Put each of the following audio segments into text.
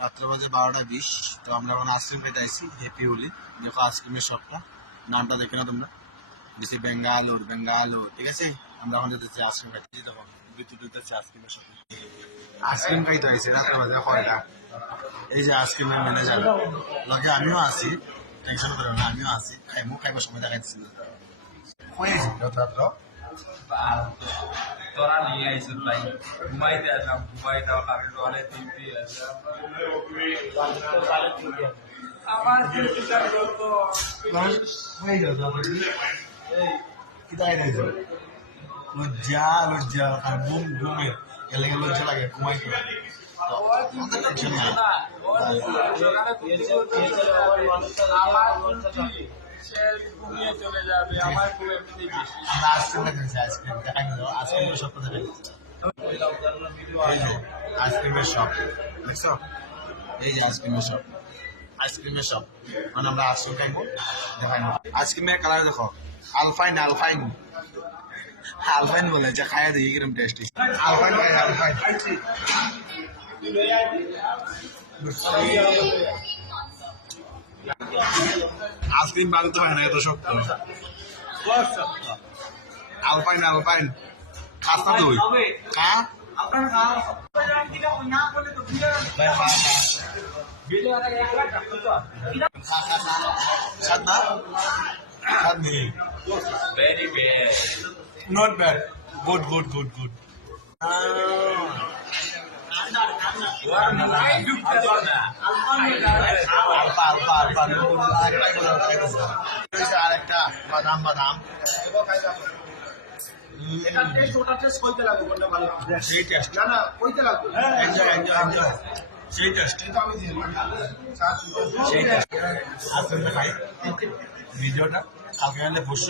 রাত্রে বাজে 12:20। তো আমরা এখন আইসক্রিম পেতে আইসি হ্যাপি হোলি। দেখো আইসক্রিমের শপটা, নামটা দেখে না তোমরা, দিছে বেঙ্গালুর বেঙ্গালুর, ঠিক আছে। আমরা এখন যেতেছি আইসক্রিম খাইতে। দেখো দুইতেছি আইসক্রিমের শপে, আইসক্রিম খাইতে হয়েছে রাত্রে বাজে 6টা। এই যে আইসক্রিমের ম্যানেজার লগে আমিও আছি, টেনশন করো না, আমিও আছি। খাইবার সময় দেখাইতেছি না হয়েছে যথার্থ। তোরা নিয়ে আইসুন ভাই, ঘুমাইতে আসলাম, ঘুমাইতে কারেন্ট অনেক দিনটি আমার লজ্জা লজ্জা আর ঘুম ঘুমের গেলে লজ্জা লাগে, ঘুমাইতে লাগে। টেনশন নাই, ঘুমিয়ে চলে যাবে, আমার খুব এমনি আমরা আইসক্রিম দেখাচ্ছি, আইসক্রিম দেখাই দাও, আইসক্রিমের শপটা দেখাই দিচ্ছি। এই যে আইসক্রিমের শপ দেখছো, এই যে আইসক্রিমের শপ, আইসক্রিমের শপ। মানে আমরা আইসক্রিম খাইবো, দেখাই না। আইসক্রিমের কালার দেখো, আলফাইন আলফাইন আলফাইন বলে, যা খাইয়া দেখি কিরম টেস্টি। আলফাইন খাই, আলফাইন আইসক্রিম বানাতে হয় না এত শক্ত। আলপাইন আলপাইন খাস না তুই? খা স্বাদ না? স্বাদ নেই, very bad, not bad, good good good good. আরেকটা বাদাম বাদাম, সেই টেস্ট, এনজয় এনজয় এনজয়, সেই টেস্ট, সেই টেস্ট। আসলে খাই ভিডিওটা কালকে গেলে পোস্ট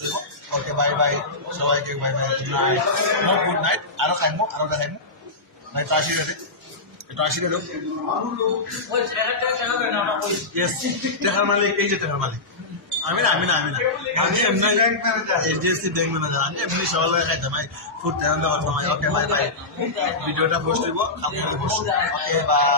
দেবো। ওকে বাই বাই সবাইকে, bye bye, good night, no good night. আরো খাইমো, আরো দেখাইমো ভাই। তো আসি রেটে, একটু আসি রেট। টেকার মালিক, এই যে টেকার মালিক আমি না, আমি না, আমি না, আমি এমনি এইচডিএফসি ব্যাংক ম্যানেজার। আমি এমনি সকাল বেলা খাইতাম ভাই, ফুড তেমন দেওয়ার সময়। ওকে বাই বাই, ভিডিওটা পোস্ট দিব, কালকে পোস্ট। Okay bye.